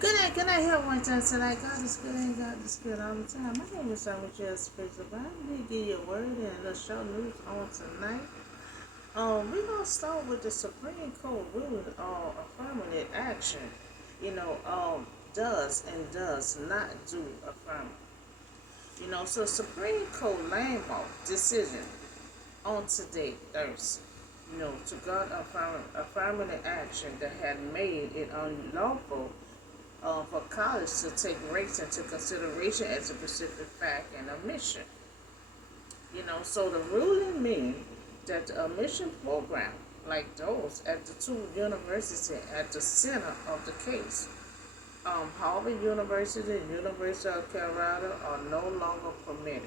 Good night, everyone. Tonight, God is good and God is good all the time. My name is Simon Just Space of I need to give you a word and a show news on tonight. We're gonna start with the Supreme Court ruling on affirmative action. Does and does not do affirmative. So Supreme Court landmark decision on today, Thursday. To guard affirmative action that had made it unlawful for college to take race into consideration as a specific fact and omission. So the ruling means that the admission program, like those at the two universities at the center of the case, Harvard University and University of Colorado, are no longer permitted.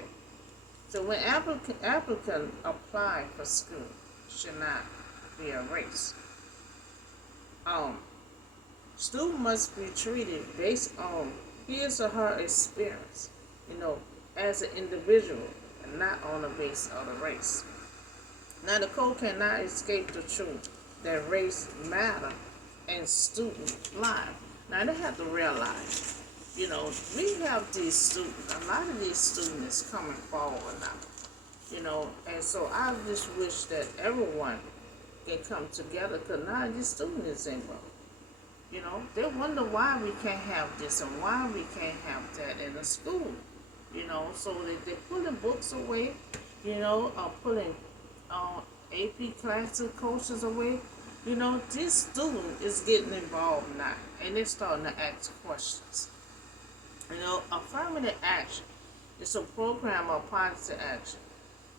So when applicant apply for school, should not be a race. Um, Student must be treated based on his or her experience, as an individual and not on the basis of the race. Now the code cannot escape the truth that race matter in student life. Now they have to realize, we have these students, a lot of these students coming forward now, and so I just wish that everyone can come together because now these students involved. They wonder why we can't have this and why we can't have that in the school. So they're pulling books away, pulling AP classes, coaches away. This student is getting involved now and they're starting to ask questions. Affirmative action is a program of positive action.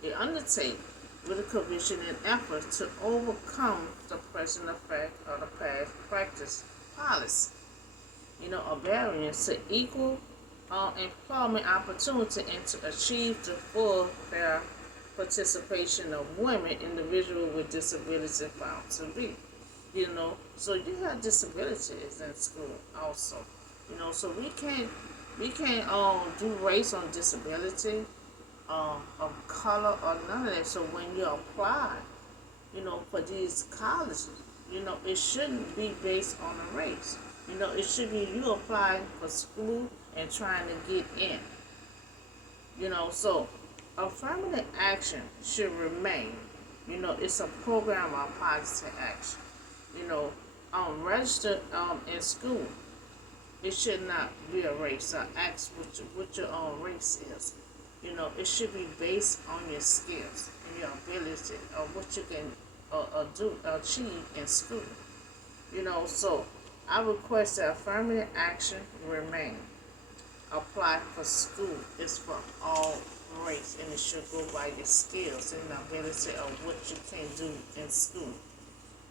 It undertakes with a commission and effort to overcome the present effect of the past practice policy, a variance to equal employment opportunity and to achieve the full fair participation of women, individuals with disabilities found to be. So you have disabilities in school also. So we can't do race on disability, of color or none of that. So when you apply, for these colleges, it shouldn't be based on a race. It should be you applying for school and trying to get in. So affirmative action should remain. It's a program of positive action. Registered in school. It should not be a race. I ask what your own race is. It should be based on your skills and your ability of what you can achieve in school. So I request that affirmative action remain. Apply for school is for all race and it should go by your skills and ability of what you can do in school.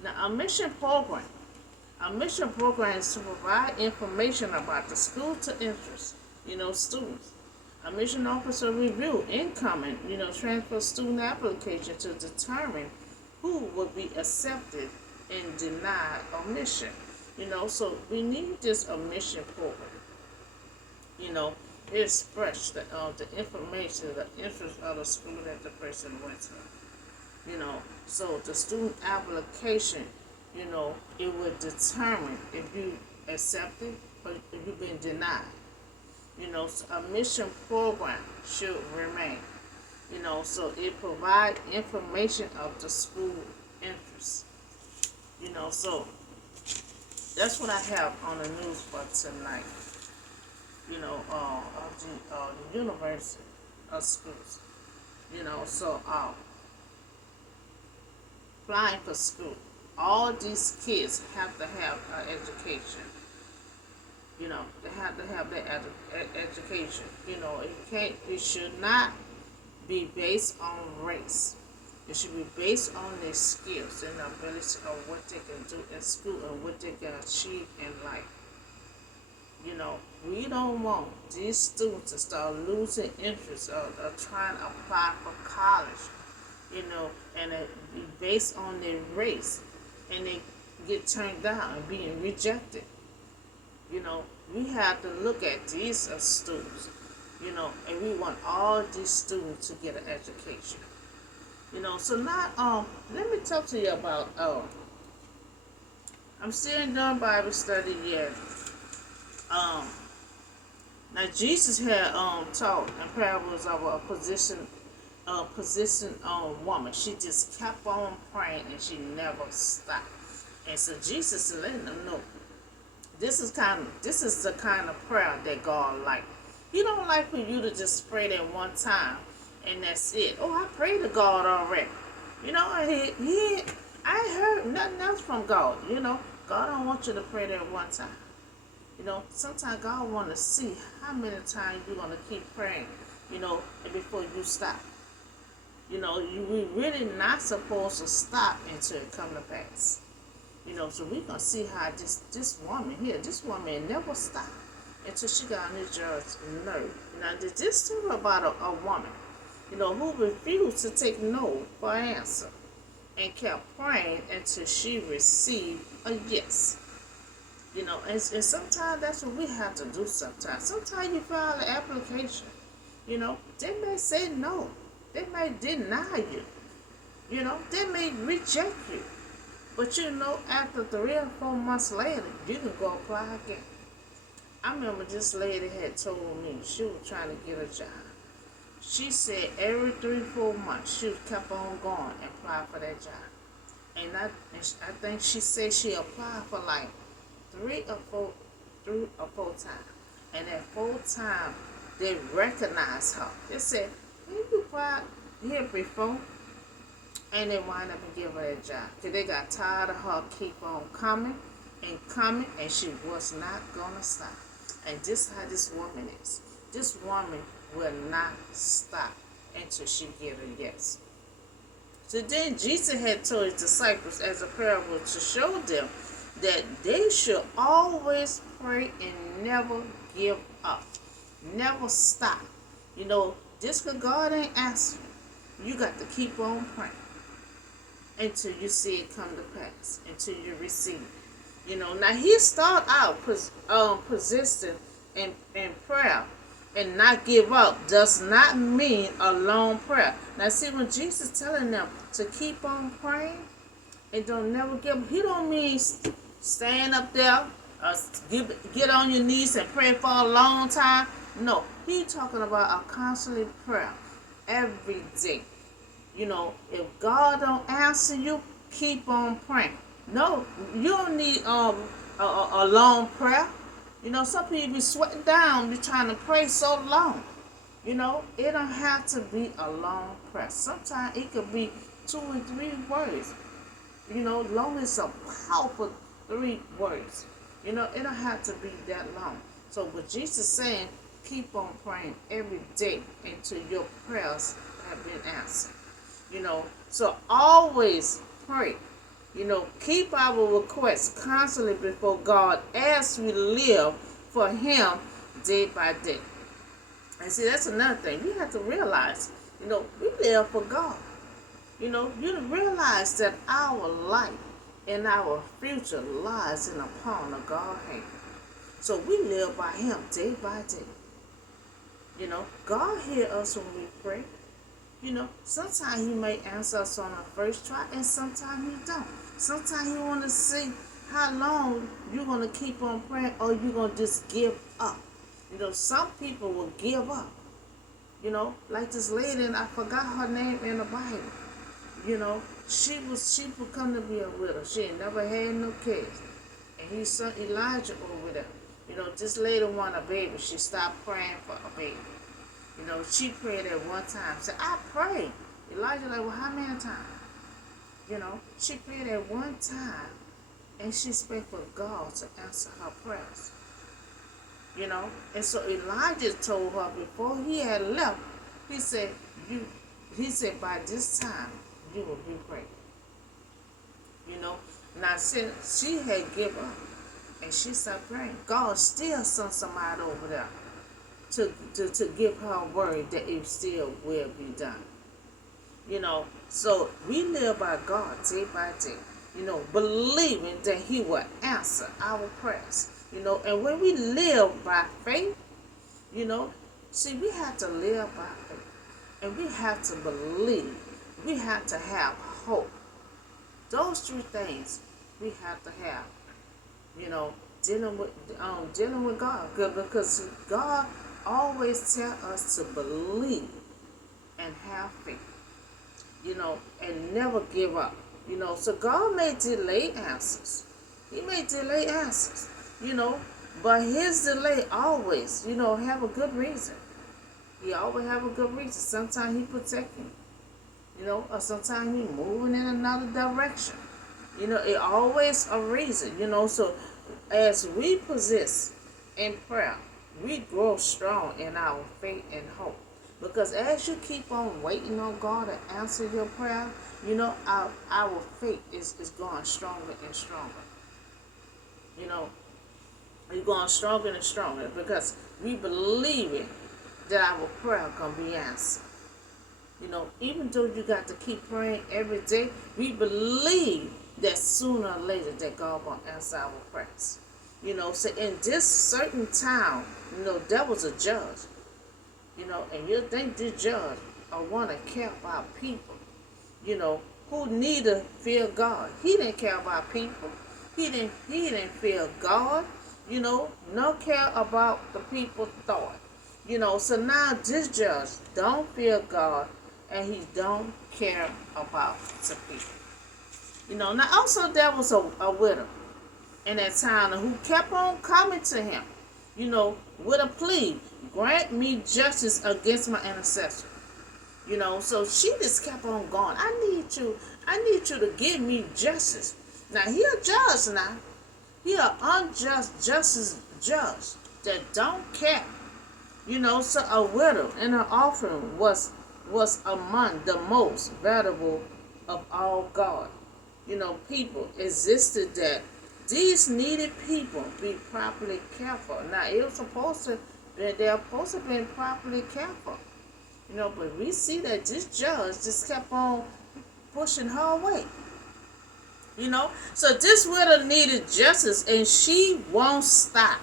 Now, a mission program. A mission program is to provide information about the school to interest, students. A mission officer review incoming, transfer student application to determine who will be accepted and denied admission. So we need this admission program. It express the information, the interest of the school that the person went to. So the student application, it will determine if you accepted or if you've been denied. So a mission program should remain. So it provides information of the school interest. So that's what I have on the news for tonight. Of the university of schools. So applying for school. All these kids have to have an education. They have to have that education. It should not be based on race. It should be based on their skills and ability of what they can do in school and what they can achieve in life. We don't want these students to start losing interest of trying to apply for college, and it be based on their race, and they get turned down and being rejected. We have to look at these as students, and we want all these students to get an education. So now, let me talk to you about, I'm still doing Bible study yet. Um, Now Jesus had taught in parables of a position woman. She just kept on praying and she never stopped. And so Jesus is letting them know this is the kind of prayer that God like. He don't like for you to just pray that one time and that's it. Oh, I prayed to God already. And I ain't heard nothing else from God. God don't want you to pray that one time. Sometimes God want to see how many times you're going to keep praying, and before you stop. We really not supposed to stop until it come to pass. So we going to see how this woman here, this woman never stopped until she got on this judge's nerve. This story about a woman, who refused to take no for an answer and kept praying until she received a yes. And sometimes that's what we have to do sometimes. Sometimes you file an application, they may say no. They may deny you. They may reject you. But after 3 or 4 months later, you can go apply again. I remember this lady had told me she was trying to get a job. She said every 3-4 months she kept on going and apply for that job. And I think she said she applied for like 3 or 4 times. And that 4th time, they recognized her. They said, "Hey, you applied here before?" And they wind up and give her that job. Because they got tired of her keep on coming, and she was not going to stop. And this is how this woman is. This woman will not stop until she give a yes. So then Jesus had told his disciples as a parable to show them that they should always pray and never give up. Never stop. Just because God ain't answering, you got to keep on praying until you see it come to pass, until you receive it. Now he start out persistent in prayer and not give up does not mean a long prayer. Now see, when Jesus telling them to keep on praying and don't never give up, he don't mean stand up there, get on your knees and pray for a long time. No, he talking about a constant prayer every day. If God don't answer you, keep on praying. No, you don't need a long prayer. Some people be sweating down, be trying to pray so long. It don't have to be a long prayer. Sometimes it could be 2 or 3 words. Long as a powerful 3 words. It don't have to be that long. So what Jesus is saying, keep on praying every day until your prayers have been answered. So always pray. Keep our requests constantly before God as we live for Him day by day. And see, that's another thing. We have to realize, we live for God. You realize that our life and our future lies in the palm of God's hand. So we live by Him day by day. God hears us when we pray. Sometimes He may answer us on our first try, and sometimes He don't. Sometimes He want to see how long you're going to keep on praying, or you're going to just give up. Some people will give up. Like this lady, and I forgot her name in the Bible. She would come to be a widow. She ain't never had no kids. And he sent Elijah over there. This lady wanted a baby. She stopped praying for a baby. She prayed at one time. Said, I prayed. Elijah like, well, how many times? She prayed at one time, and she expected for God to answer her prayers. And so Elijah told her before he had left, he said, by this time, you will be praying. Now since she had given up, and she stopped praying, God still sent somebody over there to give her a word that it still will be done. So we live by God day by day, believing that He will answer our prayers. And when we live by faith, see, we have to live by faith. And we have to believe. We have to have hope. Those 3 things we have to have, dealing with God, because God always tell us to believe and have faith, and never give up. So God may delay answers. He may delay answers, but his delay always, have a good reason. He always have a good reason. Sometimes he protecting or sometimes he moving in another direction. It always a reason, so as we persist in prayer, we grow strong in our faith and hope. Because as you keep on waiting on God to answer your prayer, our faith is going stronger and stronger. It's going stronger and stronger because we believe it that our prayer can be answered. Even though you got to keep praying every day, we believe that sooner or later that God will answer our prayers. So in this certain town, there was a judge, and you think this judge want to care about people, who need to fear God. He didn't care about people. He didn't fear God, no care about the people's thought. So now this judge don't fear God and he don't care about the people. Now also there was a widow in that town who kept on coming to him, with a plea, grant me justice against my ancestor. So she just kept on going. I need you to give me justice. Now he a judge now. He an unjust justice judge that don't care. So a widow and her offering was among the most valuable of all God. People existed that these needed people be properly cared for. Now they're supposed to be properly cared for. But we see that this judge just kept on pushing her away. So this widow needed justice and she won't stop.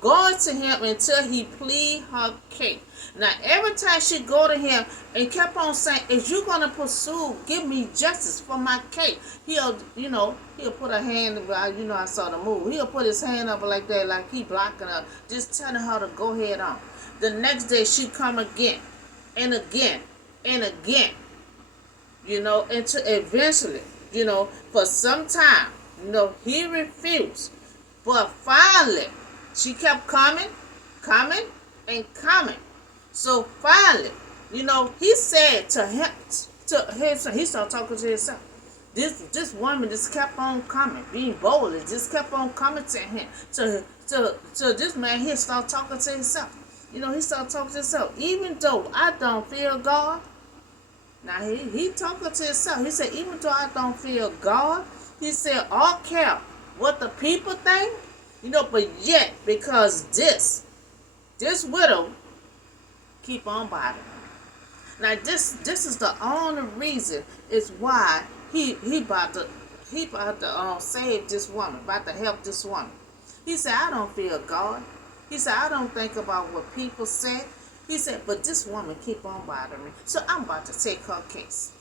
Going to him until he plead her case. Now, every time she go to him and kept on saying, "Is you gonna pursue? Give me justice for my case." He'll put a hand up. I saw the move. He'll put his hand up like that, like he blocking her, just telling her to go ahead on. The next day she come again, and again, and again. Until eventually, for some time, he refused, but finally. She kept coming, and coming. So finally, he said to him, he started talking to himself. This woman just kept on coming, being bold, just kept on coming to him. To this man, he started talking to himself. He started talking to himself. Even though I don't fear God, now he talking to himself. He said, even though I don't fear God, he said, all care what the people think. But yet, because this widow keep on bothering. Now this is the only reason is why he about to save this woman, about to help this woman. He said, I don't fear God. He said, I don't think about what people say. He said, but this woman keep on bothering me, so I'm about to take her case.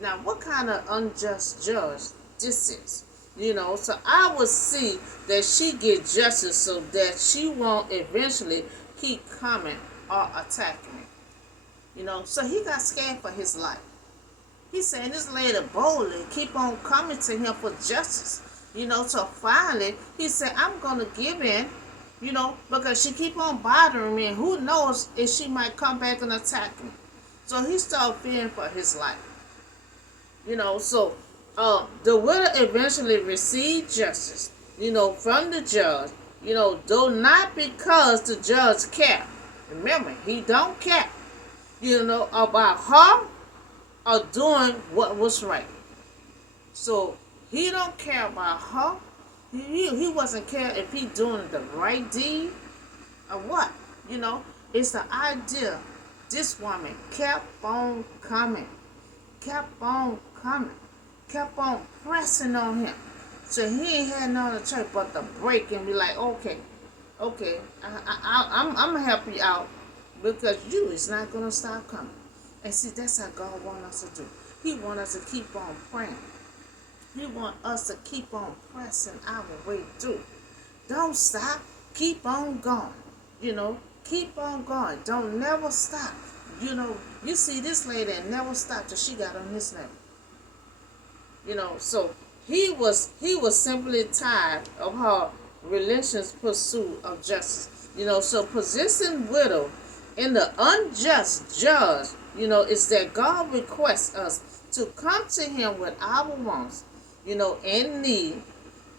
Now, what kind of unjust judge this is? So I will see that she get justice so that she won't eventually keep coming or attacking me. So he got scared for his life. He said this lady boldly keep on coming to him for justice. So finally he said, I'm going to give in, because she keep on bothering me and who knows if she might come back and attack me. So he started fearing for his life. So the widow eventually received justice, from the judge, though not because the judge cared. Remember, he don't care, about her or doing what was right. So he don't care about her. He wasn't care if he doing the right deed or what. It's the idea this woman kept on coming, kept on pressing on him. So he ain't had no other choice but to break and be like, okay, I'm gonna help you out because you is not gonna stop coming. And see, that's how God wants us to do. He wants us to keep on praying. He wants us to keep on pressing our way through. Don't stop. Keep on going. You know, keep on going. Don't never stop. You know, you see this lady and never stopped till she got on his level. You know, so he was simply tired of her relentless pursuit of justice. You know, so position widow in the unjust judge, you know, is that God requests us to come to him with our wants, you know, in need.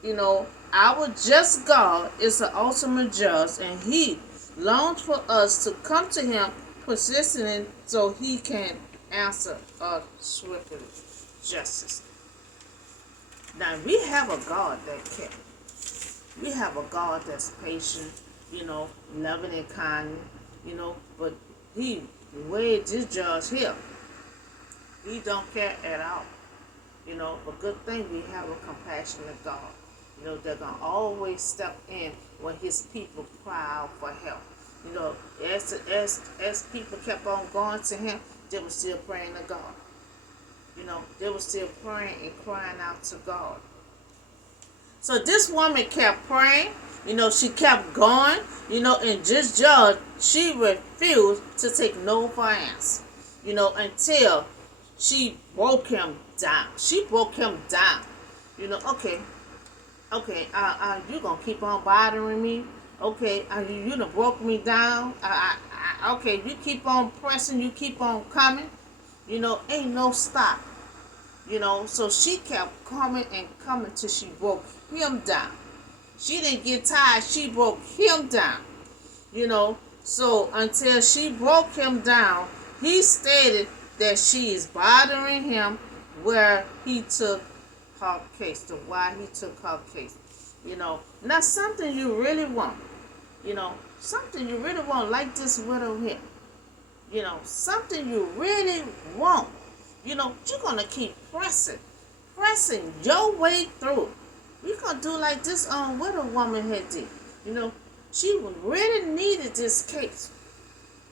You know, our just God is the ultimate judge, and he longs for us to come to him positioning so he can answer us swiftly justice. Now we have a God that can. We have a God that's patient, you know, loving and kind, you know, but he way this judge here. He don't care at all. You know, but good thing we have a compassionate God. You know, they're gonna always step in when his people cry out for help. You know, as people kept on going to him, they were still praying to God. You know, they were still praying and crying out to God. So this woman kept praying. You know, she kept going. You know, and this judge, she refused to take no for an answer. You know, until she broke him down. She broke him down. You know, okay, you gonna keep on bothering me? Okay, you done broke me down. Okay, you keep on pressing, you keep on coming. You know, ain't no stop. You know, so she kept coming and coming till she broke him down. She didn't get tired, she broke him down. You know, so until she broke him down, he stated that she is bothering him where he took her case, to why he took her case. You know, not something you really want. You know, something you really want, like this widow here. You know, something you really want. You know, you're going to keep pressing your way through. We're going to do like this widow woman had did. You know, she really needed this case.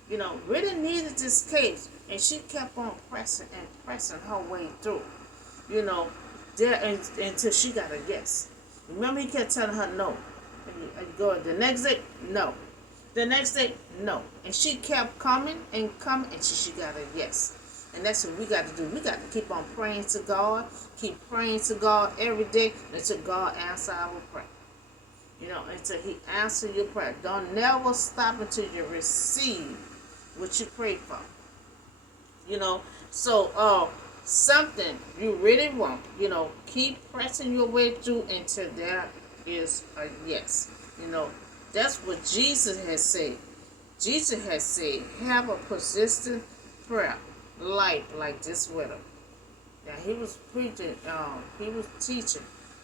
You know, really needed this case. And she kept on pressing and pressing her way through. You know, there until she got a yes. Remember, he kept telling her no. And go the next day, no. The next day, no. And she kept coming and coming, and she got a yes. And that's what we got to do. We got to keep on praying to God. Keep praying to God every day until God answer our prayer. You know, until he answer your prayer. Don't never stop until you receive what you pray for. You know, so something you really want, you know, keep pressing your way through until there is a yes. You know, that's what Jesus has said. Jesus has said, have a persistent prayer life like this widow. Now he was preaching, he was teaching,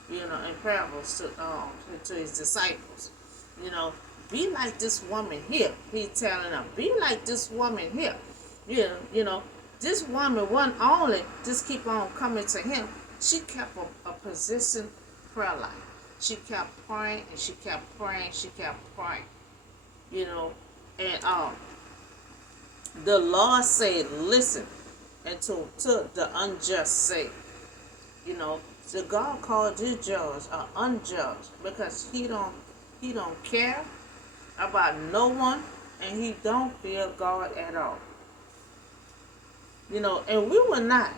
you know, in parables to his disciples. You know, be like this woman here. He's telling them, be like this woman here. You know, this woman wasn't only just keep on coming to him. She kept a persistent prayer life. She kept praying and she kept praying. She kept praying. You know, and the Lord said, listen, and to the unjust say, you know, so God called this judge an unjust because he don't care about no one and he don't fear God at all. You know, and we will not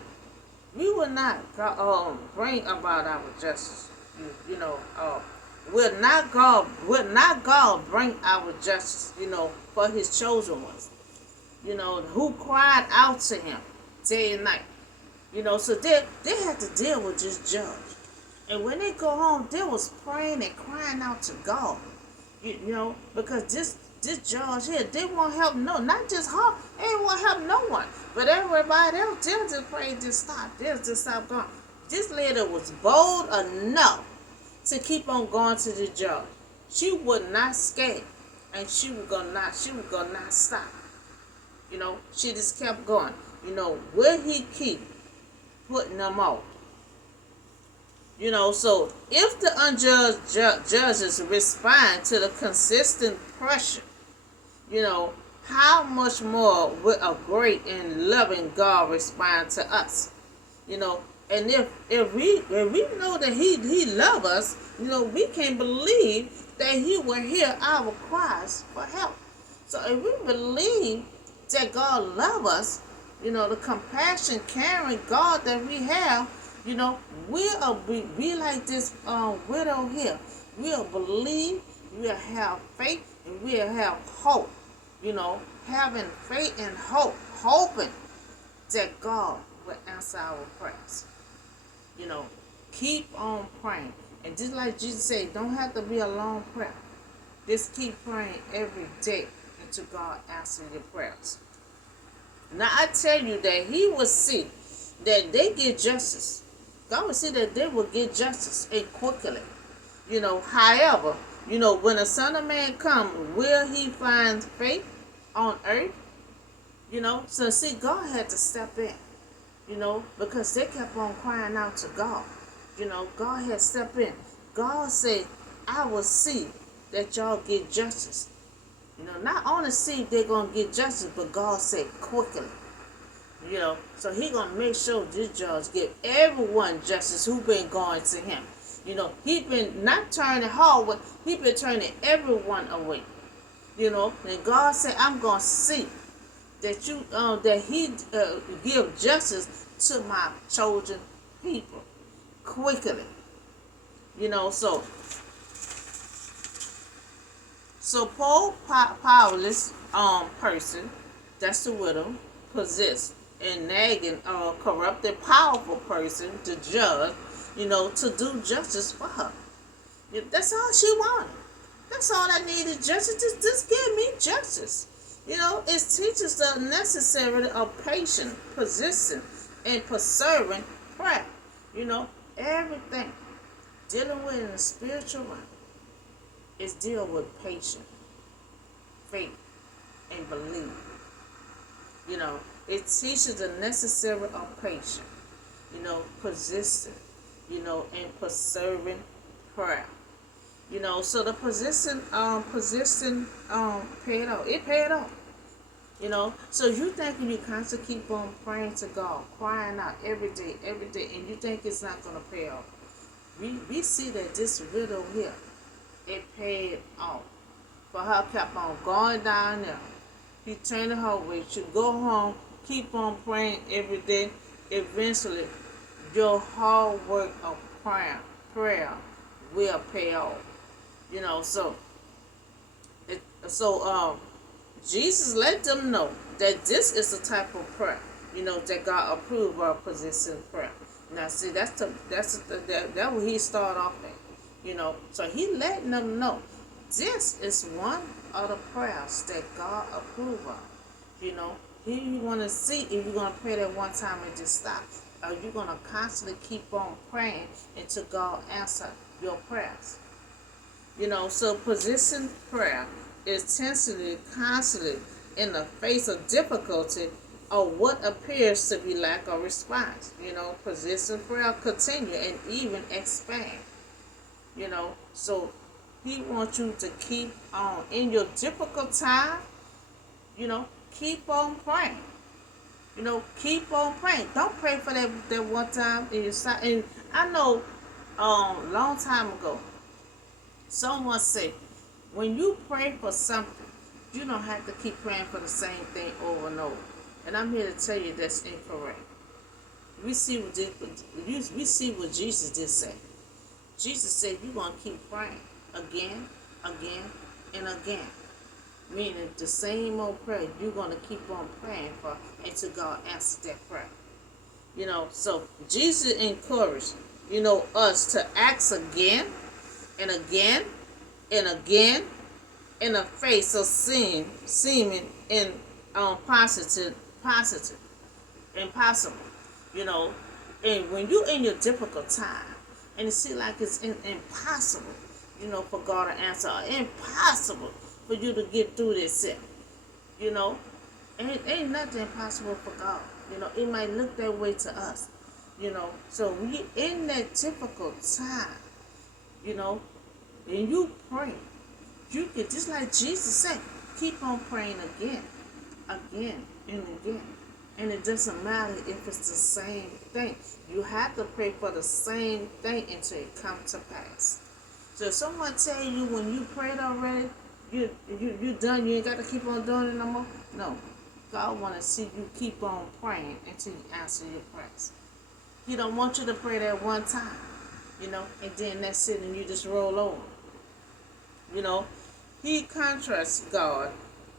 bring about our justice. You know, will not God bring our justice, you know, for his chosen ones, you know, who cried out to him day and night. You know, so they had to deal with this judge. And when they go home, they was praying and crying out to God. You know, because this judge here, they won't help not just her, they won't help no one. But everybody else, they'll just pray to stop. They'll just stop going. This lady was bold enough to keep on going to the judge. She would not scare. And she was gonna not stop. You know, she just kept going. You know, will he keep putting them off? You know, so if the unjust judges respond to the consistent pressure, you know, how much more will a great and loving God respond to us? You know, And if we know that he love us, we can believe that he will hear our cries for help. So if we believe that God love us, the compassion, caring God that we have, we'll be like this widow here. We'll believe, we'll have faith, and we'll have hope. Having faith and hope, hoping that God will answer our prayers. Keep on praying. And just like Jesus said, don't have to be a long prayer. Just keep praying every day until God answers your prayers. Now I tell you that he will see that they get justice. God will see that they will get justice and quickly. However, when the Son of Man come, will he find faith on earth? So see, God had to step in, because they kept on crying out to God. God had stepped in. God said, I will see that y'all get justice. Not only see if they're going to get justice, but God said quickly. So he going to make sure this judge give everyone justice who been going to him. He been not turning hard, he been turning everyone away. And God said, I'm going to see that he give justice to my chosen people quickly. So powerless person, that's the widow, possessed and nagging corrupted powerful person, the judge, to do justice for her. That's all she wanted. That's all I needed, justice. Just give me justice. It teaches the necessity of patience, persistence, and persevering prayer. Everything dealing with in the spiritual realm is deal with patience, faith, and belief. It teaches the necessary of patience, persistent, and persevering prayer. So the persistent paid off. It paid off. So you thinking you constantly keep on praying to God, crying out every day, and you think it's not gonna pay off. We see that this widow here, it paid off. For her kept on going down there. He turned her way. She go home, keep on praying every day. Eventually, your hard work of prayer will pay off. Jesus let them know that this is the type of prayer, that God approved of persistent prayer. Now, see, that's what he started off at, So he letting them know this is one of the prayers that God approved of. He want to see if you're gonna pray that one time and just stop, or you're gonna constantly keep on praying until God answer your prayers. So persistent prayer is constantly in the face of difficulty or what appears to be lack of response. Persistent prayer continue and even expand. So he wants you to keep on in your difficult time. Keep on praying. Keep on praying. Don't pray for that one time and you stop. And I know, long time ago, someone said, when you pray for something, you don't have to keep praying for the same thing over and over. And I'm here to tell you that's incorrect. We see what Jesus did say. Jesus said you're going to keep praying again, and again. Meaning the same old prayer, you're going to keep on praying for until God answers that prayer. So Jesus encouraged, us to ask again and again and again in the face of seeming impossible. And when you're in your difficult time and it seems like it's impossible, for God to answer, impossible for you to get through this shit, ain't nothing impossible for God. It might look that way to us, so we in that difficult time, and you pray, you can, just like Jesus said, keep on praying again and again. And it doesn't matter if it's the same thing. You have to pray for the same thing until it comes to pass. So if someone tell you when you prayed already, you done, you ain't got to keep on doing it no more. No. God want to see you keep on praying until you answer your prayers. He don't want you to pray that one time, and then that's it and you just roll over. He contrasts God,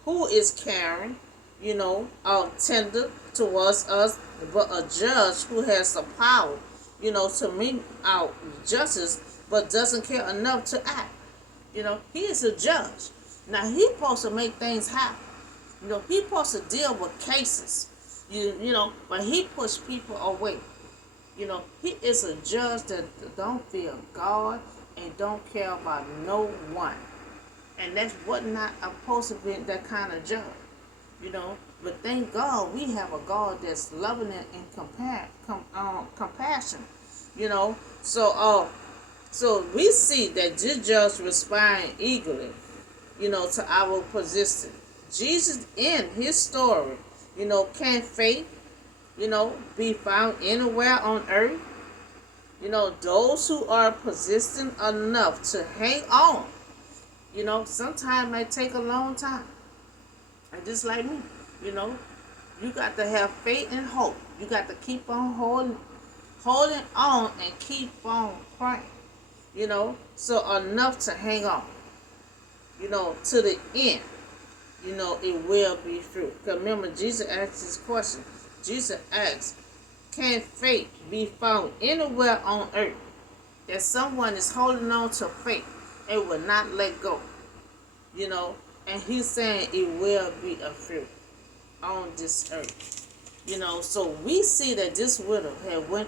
who is caring, tender towards us, but a judge who has the power, to mete out justice, but doesn't care enough to act. He is a judge. Now he's supposed to make things happen. He's supposed to deal with cases. But he pushed people away. He is a judge that don't fear God and don't care about no one. And that's what not supposed to be that kind of judge. But thank God we have a God that's loving and compassion. So we see that this judge respond eagerly, to our position. Jesus in his story, can faith, be found anywhere on earth? Those who are persistent enough to hang on, sometimes may take a long time. And just like me, you got to have faith and hope. You got to keep on holding on and keep on praying, so enough to hang on, to the end, it will be true. Because remember, Jesus asked this question. Jesus asked, can faith be found anywhere on earth? That someone is holding on to faith and will not let go, and he's saying it will be a fruit on this earth. So we see that this widow had went